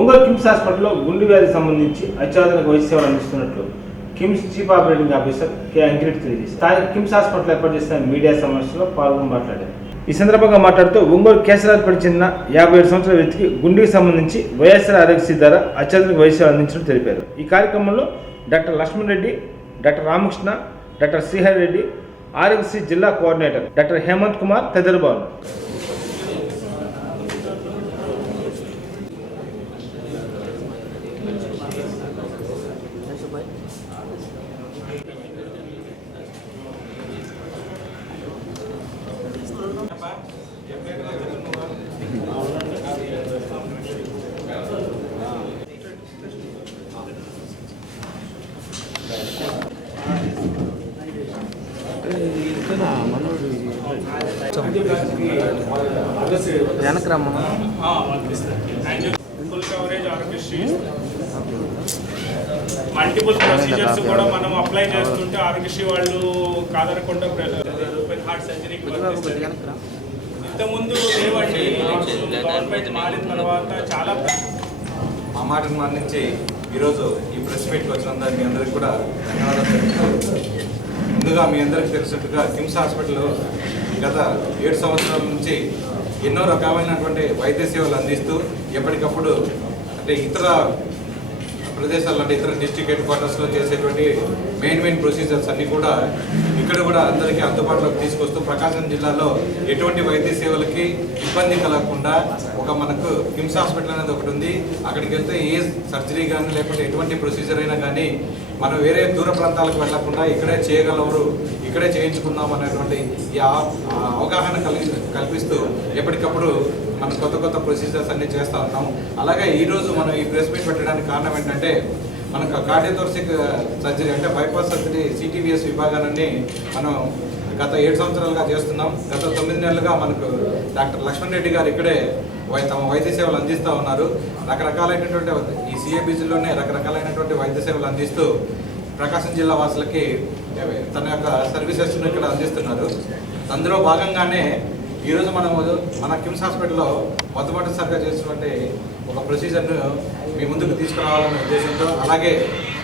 ఒంగోలు కిమ్స్ హాస్పిటల్లో గుండె వ్యాధికి సంబంధించి అత్యాధునిక వైద్య సేవలు అందిస్తున్నట్లు KIMS chief operating officer K Ankireddy తెలియజేశారు. స్థానిక కిమ్స్ హాస్పిటల్ ఏర్పాటు చేసిన మీడియా సమావేశంలో పాల్గొని మాట్లాడారు. ఈ సందర్భంగా మాట్లాడుతూ ఒంగోలు కేసరాజుపేట చెందిన 57 సంవత్సరాల వ్యక్తికి గుండెకి సంబంధించి వైఎస్ఆర్ ఆరోగ్యశ్రీ ద్వారా అత్యాధునిక వైద్య సేవలు అందించినట్లు తెలిపారు. ఈ కార్యక్రమంలో doctor Lakshman Reddy, doctor Ramakrishna, doctor Srihari Reddy, Aarogyasri జిల్లా కోఆర్డినేటర్ డాక్టర్ హేమంత్ కుమార్ తదితరులు పాల్గొన్నారు. మల్టిపుల్ ప్రొసీజర్స్ కూడా మనం అప్లై చేస్తుంటే ఆరోగ్యశ్రీ వాళ్ళు కాదనకుండా హార్ట్ సర్జరీకి ఇంతకుముందు లేవండి. గవర్నమెంట్ మారిన తర్వాత చాలా మా మాటను మన్నించి ఈరోజు ఈ ప్రెస్ మీట్కి వచ్చినందుకు మీ అందరికీ కూడా ధన్యవాదాలు తెలుపుతూ, ముందుగా మీ అందరికీ తెలిసినట్టుగా కిమ్స్ హాస్పిటల్లో గత 7 సంవత్సరాల నుంచి ఎన్నో రకమైనటువంటి వైద్య సేవలు అందిస్తూ ఎప్పటికప్పుడు అంటే ఇతర ప్రదేశాల్లో అంటే ఇతర డిస్ట్రిక్ట్ హెడ్ క్వార్టర్స్లో చేసేటువంటి మెయిన్ ప్రొసీజర్స్ అన్నీ కూడా ఇక్కడ కూడా అందరికీ అందుబాటులోకి తీసుకొస్తూ ప్రకాశం జిల్లాలో ఎటువంటి వైద్య సేవలకి ఇబ్బంది కలగకుండా మనకు కిమ్స్ హాస్పిటల్ అనేది ఒకటి ఉంది. అక్కడికి వెళ్తే ఏ సర్జరీ కానీ లేకపోతే ఎటువంటి ప్రొసీజర్ అయినా కానీ మనం వేరే దూర ప్రాంతాలకు వెళ్లకుండా ఇక్కడే చేయగలరు, ఇక్కడే చేయించుకుందాం అనేటువంటి ఈ అవగాహన కల్పిస్తూ ఎప్పటికప్పుడు మనం కొత్త ప్రొసీజర్స్ అన్ని చేస్తూ ఉన్నాం. అలాగే ఈరోజు మనం ఈ ప్రెస్ మీట్ పెట్టడానికి కారణం ఏంటంటే మనకు కార్డియోథోరాసిక్ సర్జరీ అంటే బైపాస్ సర్జరీ సిటీవీఎస్ విభాగాన్ని మనం గత 7 సంవత్సరాలుగా చేస్తున్నాం. గత 9 నెలలుగా మనకు డాక్టర్ లక్ష్మణ్ రెడ్డి గారు ఇక్కడే తమ వైద్య సేవలు అందిస్తూ ఉన్నారు. రకరకాలైనటువంటి ఈ సిఏబిజిలోనే రకరకాలైనటువంటి వైద్య సేవలు అందిస్తూ ప్రకాశం జిల్లా వాసులకి తన యొక్క సర్వీసెస్ను ఇక్కడ అందిస్తున్నారు. అందులో భాగంగానే ఈరోజు మన కిమ్స్ హాస్పిటల్లో మొట్టమొదటిసారిగా చేసినటువంటి ఒక ప్రొసీజర్ను మీ ముందుకు తీసుకురావాలనే ఉద్దేశంతో, అలాగే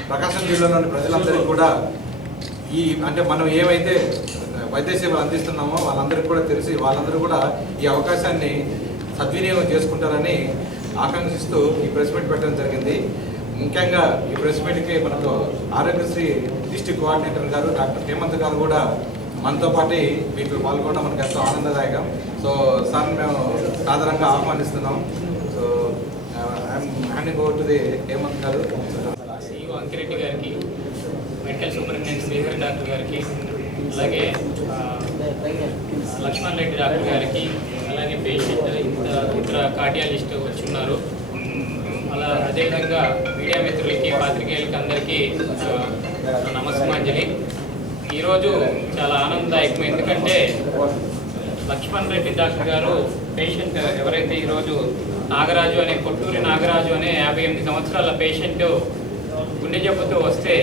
ప్రకాశం జిల్లాలోని ప్రజలందరికీ కూడా అంటే మనం ఏమైతే వైద్య సేవలు అందిస్తున్నామో వాళ్ళందరికీ కూడా తెలిసి వాళ్ళందరూ కూడా ఈ అవకాశాన్ని సద్వినియోగం చేసుకుంటారని ఆకాంక్షిస్తూ ఈ ప్రెస్ మీట్ పెట్టడం జరిగింది. ముఖ్యంగా ఈ ప్రెస్ మీట్కి మనకు ఆరోగ్యశ్రీ డిస్ట్రిక్ట్ కోఆర్డినేటర్ గారు డాక్టర్ హేమంత్ గారు కూడా మనతో పాటు వీటిలో పాల్గొనడం మనకు ఎంతో ఆనందదాయకం. సో సార్ మేము సాధారణంగా ఆహ్వానిస్తున్నాం. So I'm handing over to the Hemanth garu. CEO Ankireddy గారికి, మెడికల్ సూపరింటెండెంట్ శ్రీహరి డాక్టర్ గారికి, అలాగే లక్ష్మణ్ రెడ్డి డాక్టర్ గారికి, అలాగే పేషెంట్ ఇతర కార్డియాలజిస్ట్ వచ్చి ఉన్నారు. అదేవిధంగా మీడియా మిత్రులకి, పాత్రికేయులకి అందరికీ నమస్కారాంజలి. ఈరోజు చాలా ఆనందదాయకం. ఎందుకంటే లక్ష్మణ్ రెడ్డి డాక్టర్ గారు పేషెంట్ ఎవరైతే ఈరోజు నాగరాజు అనే కొట్టూరి నాగరాజు అనే 58 సంవత్సరాల పేషెంట్ గుండె జబ్బుతో వస్తే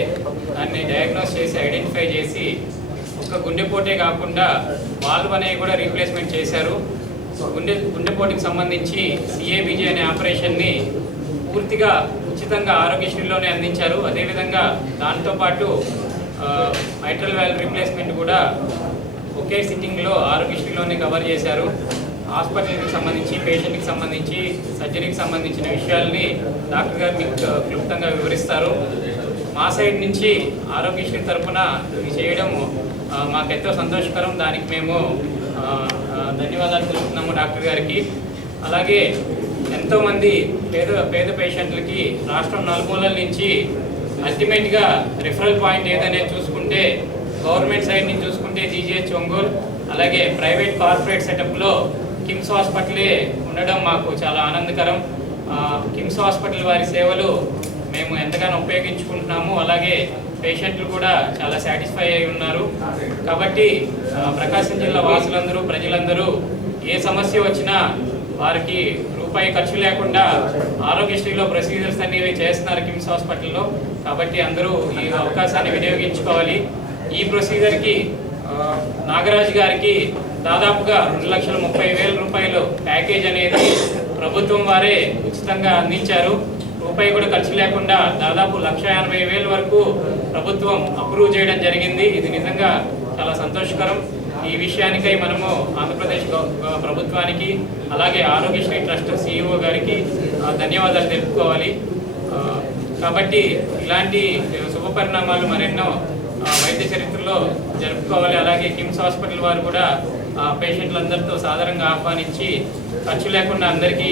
దాన్ని డయాగ్నోస్ చేసి ఐడెంటిఫై చేసి ఒక గుండెపోటే కాకుండా వాల్వ్ అనేవి కూడా రీప్లేస్మెంట్ చేశారు. గుండెపోటుకి సంబంధించి సిఏబిజి అనే ఆపరేషన్ని పూర్తిగా ఉచితంగా ఆరోగ్యశ్రీలోనే అందించారు. అదేవిధంగా దాంతోపాటు మైట్రల్ వాల్వ్ రీప్లేస్మెంట్ కూడా ఒకే సిట్టింగ్లో ఆరోగ్యశ్రీలోనే కవర్ చేశారు. హాస్పిటల్కి సంబంధించి, పేషెంట్కి సంబంధించి, సర్జరీకి సంబంధించిన విషయాల్ని డాక్టర్ గారు మీకు క్లుప్తంగా వివరిస్తారు. మా సైడ్ నుంచి ఆరోగ్యశ్రీ తరఫున ఇది చేయడం మాకెంతో సంతోషకరం. దానికి మేము ధన్యవాదాలు తెలుపుతున్నాము డాక్టర్ గారికి. అలాగే ఎంతోమంది పేద పేషెంట్లకి రాష్ట్రం నలుమూలల నుంచి అల్టిమేట్గా రిఫరల్ పాయింట్ ఏదనేది చూసుకుంటే గవర్నమెంట్ సైడ్ నుంచి చూసుకుంటే జీజీహెచ్ ఒంగోలు, అలాగే ప్రైవేట్ కార్పొరేట్ సెటప్లో కిమ్స్ హాస్పిటలే ఉండడం మాకు చాలా ఆనందకరం. కిమ్స్ హాస్పిటల్ వారి సేవలు మేము ఎంతగానో ఉపయోగించుకుంటున్నాము. అలాగే పేషెంట్లు కూడా చాలా సాటిస్ఫై అయి ఉన్నారు. కాబట్టి ప్రకాశం జిల్లా వాసులందరూ, ప్రజలందరూ ఏ సమస్య వచ్చినా వారికి రూపాయి ఖర్చు లేకుండా ఆరోగ్యశ్రీలో ప్రొసీజర్స్ అనేవి చేస్తున్నారు కిమ్స్ హాస్పిటల్లో. కాబట్టి అందరూ ఈ అవకాశాన్ని వినియోగించుకోవాలి. ఈ ప్రొసీజర్కి నాగరాజు గారికి దాదాపుగా 2,30,000 రూపాయలు ప్యాకేజ్ అనేది ప్రభుత్వం వారే ఉచితంగా అందించారు. రూపాయి కూడా ఖర్చు లేకుండా దాదాపు 1,80,000 వరకు ప్రభుత్వం అప్రూవ్ చేయడం జరిగింది. ఇది నిజంగా చాలా సంతోషకరం. ఈ విషయానికై మనము ఆంధ్రప్రదేశ్ ప్రభుత్వానికి అలాగే ఆరోగ్యశ్రీ ట్రస్ట్ CEO గారికి ధన్యవాదాలు తెలుపుకోవాలి. కాబట్టి ఇలాంటి శుభ పరిణామాలు మరెన్నో వైద్య చరిత్రలో జరుపుకోవాలి. అలాగే కిమ్స్ హాస్పిటల్ వారు కూడా పేషెంట్లందరితో సాధారణంగా ఆహ్వానించి ఖర్చు లేకుండా అందరికీ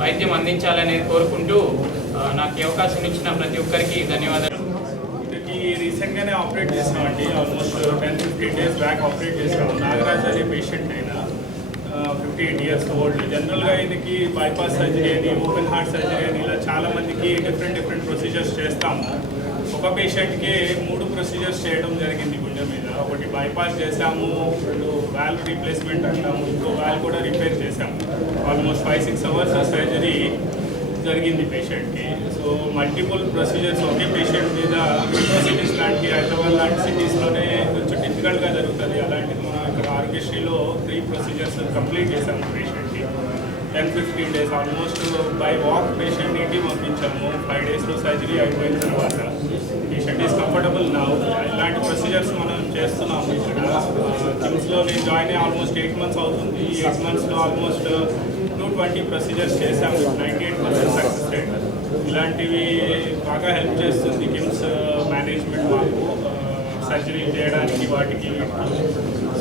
వైద్యం అందించాలనేది కోరుకుంటూ నాకు ఈ అవకాశం ఇచ్చిన ప్రతి ఒక్కరికి ధన్యవాదాలు. ఇది రీసెంట్గానే ఆపరేట్ చేసామండి. ఆల్మోస్ట్ 10-15 డేస్ బ్యాక్ ఆపరేట్ చేసాము. నాగరాజ్ అనే పేషెంట్ అయినా 58 years ఓల్డ్. జనరల్గా ఈయనకి బైపాస్ సర్జరీ అని, ఓపెన్ హార్ట్ సర్జరీ అని ఇలా చాలామందికి డిఫరెంట్ ప్రొసీజర్స్ చేస్తాము. ఒక పేషెంట్కి 3 ప్రొసీజర్స్ చేయడం జరిగింది గుండె మీద. ఒకటి బైపాస్ చేసాము, 2 వాల్వ్ రీప్లేస్మెంట్ అంటాము, ఇంకో వాల్వ్ కూడా రిపేర్ చేసాము. ఆల్మోస్ట్ 5-6 hours సర్జరీ జరిగింది పేషెంట్కి. సో మల్టిపుల్ ప్రొసీజర్స్ ఒకే పేషెంట్ మీద మెట్రో సిటీస్ లాంటి, హైదరాబాద్ లాంటి సిటీస్లోనే కొంచెం డిఫికల్ట్గా జరుగుతుంది. అలాంటిది మనం ఇక్కడ ఆరోగ్యశ్రీలో 3 ప్రొసీజర్స్ కంప్లీట్ చేసాము పేషెంట్కి. 10-15 days almost by walk patient ఇంటికి పంపించాము. 5 daysలో సర్జరీ అయిపోయిన తర్వాత పేషెంట్ ఈజ్ కంఫర్టబుల్ నా. ఇలాంటి ప్రొసీజర్స్ మనం చేస్తున్నాము ఇక్కడ కిమ్స్లో. నేను జాయిన్ అయ్యి ఆల్మోస్ట్ 8 months అవుతుంది. 8 monthsలో ఆల్మోస్ట్ 220 ప్రొసీజర్స్ చేశాము. 98% సక్సెస్ రేట్. ఇలాంటివి బాగా హెల్ప్ చేస్తుంది కిమ్స్ మేనేజ్మెంట్ మాకు సర్జరీ చేయడానికి వాటికి.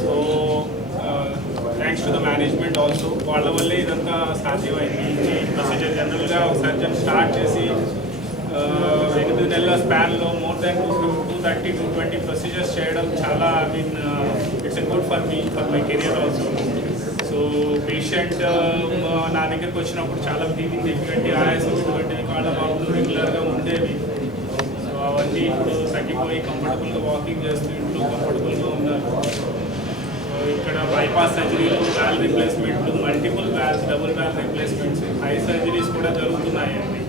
So thanks to the management also. వాళ్ళ వల్లే ఇదంతా సాధ్యమైంది. ఈ ప్రొసీజర్ జనరల్గా ఒక సర్జన్ స్టార్ట్ చేసి 8 నెలల స్పాన్లో మోర్ దాన్ 230-220 ప్రొసీజర్స్ చేయడం చాలా it's a good for me, for my career also. So patient నా దగ్గరికి వచ్చినప్పుడు చాలా బ్రీతింగ్ డిఫికల్టీ, ఆయాసం ఇటువంటివి కాళ్ళ బాబులు రెగ్యులర్గా ఉండేవి. సో అవన్నీ ఇప్పుడు తగ్గిపోయి కంఫర్టబుల్గా వాకింగ్ చేస్తూ ఇంట్లో కంఫర్టబుల్గా ఉన్నారు. సో ఇక్కడ బైపాస్ సర్జరీలు, వాల్వ్ రీప్లేస్మెంట్లు, multiple valves, double valve replacements, high surgeries కూడా జరుగుతున్నాయండి.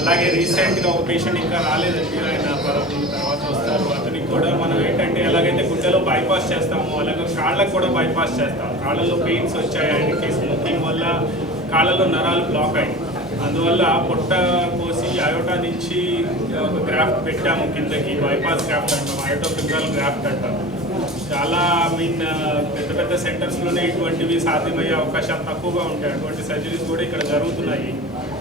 అలాగే రీసెంట్గా ఒక పేషెంట్ ఇంకా రాలేదండి, ఆయన తర్వాత వస్తారు. అతనికి కూడా మనం ఏంటంటే ఎలాగైతే గుండెలో బైపాస్ చేస్తామో అలాగే కాళ్ళకు కూడా బైపాస్ చేస్తాం. కాళ్ళలో పెయిన్స్ వచ్చాయి ఆయనకి, స్మోకింగ్ వల్ల కాళ్ళలో నరాలు బ్లాక్ అయ్యి, అందువల్ల పొట్ట కోసి అయోటా నుంచి ఒక గ్రాఫ్ట్ పెట్టాము కిందకి. బైపాస్ గ్రాఫ్ట్ అంటాం, అయోటోఫిబ్రల్ గ్రాఫ్ట్ అంటాం. చాలా పెద్ద సెంటర్స్లోనే ఇటువంటివి సాధ్యమయ్యే అవకాశాలు తక్కువగా ఉంటాయి. అటువంటి సర్జరీస్ కూడా ఇక్కడ జరుగుతున్నాయి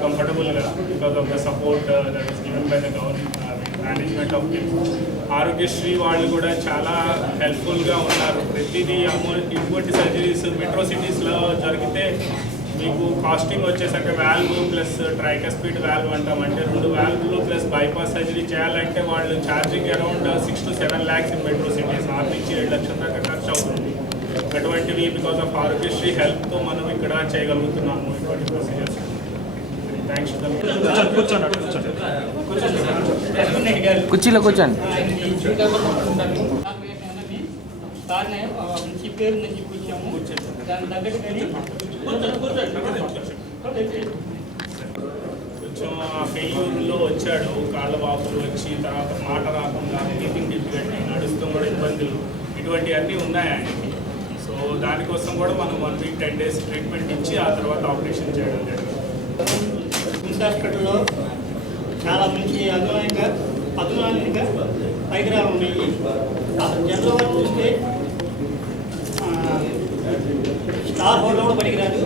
కంఫర్టబుల్గా, because of the support that is given by the government management of KIMS. Aarogyasri వాళ్ళు కూడా చాలా హెల్ప్ఫుల్గా ఉన్నారు. ప్రతిదీ ఇటువంటి సర్జరీస్ మెట్రో సిటీస్లో జరిగితే మీకు కాస్టింగ్ వచ్చేసరికి వాల్వ్ ప్లస్ ట్రైకస్పీడ్ వాల్వ్ అంటాం. అంటే 2 వాల్వ్లు ప్లస్ బైపాస్ సర్జరీ చేయాలంటే వాళ్ళు charging around 6 to 7 lakhs in metro cities. 6 నుంచి 7 లక్షల దాకా ఖర్చు అవుతుంది. అటువంటివి బికాస్ ఆఫ్ ఆరోగ్యశ్రీ హెల్ప్తో మనం ఇక్కడ చేయగలుగుతున్నాము ఇటువంటి ప్రొసీజర్స్. థ్యాంక్స్ టు కుర్చీలో కూర్చోండి. పేరు నుంచి కూర్చాము. దాని తగ్గట్టు కానీ కొంచెం ఆ ఫెయిల్యూర్లో వచ్చాడు. కాళ్ళ వాపులు వచ్చి తర్వాత మాట రాకుండా, బ్రీతింగ్ డిఫికల్టీ, నడుస్తూ కూడా ఇబ్బందులు, ఇటువంటివన్నీ ఉన్నాయి ఆయనకి. సో దానికోసం కూడా మనం 1 week 10 days ట్రీట్మెంట్ ఇచ్చి ఆ తర్వాత ఆపరేషన్ చేయడం జరిగింది. కిమ్స్ హాస్పిటల్లో చాలా మంచి అధునాతనంగా పరికరాలు ఉన్నాయి. అసలు జనరల్గా చూస్తే స్టార్ హోటల్ కూడా పనికిరాదు,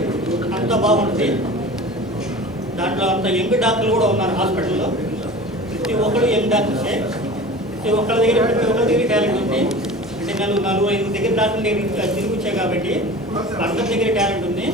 అంత బాగుంటుంది. దాంట్లో అంత యంగ్ డాక్టర్లు కూడా ఉన్నారు హాస్పిటల్లో. ప్రతి ఒక్కరు యంగ్ డాక్టర్సే. ప్రతి ఒక్కరి దగ్గర టాలెంట్ ఉంది. అంటే 4-5 దగ్గర డాక్టర్ల దగ్గర తిరిగి వచ్చాయి కాబట్టి అందరి దగ్గర టాలెంట్ ఉంది.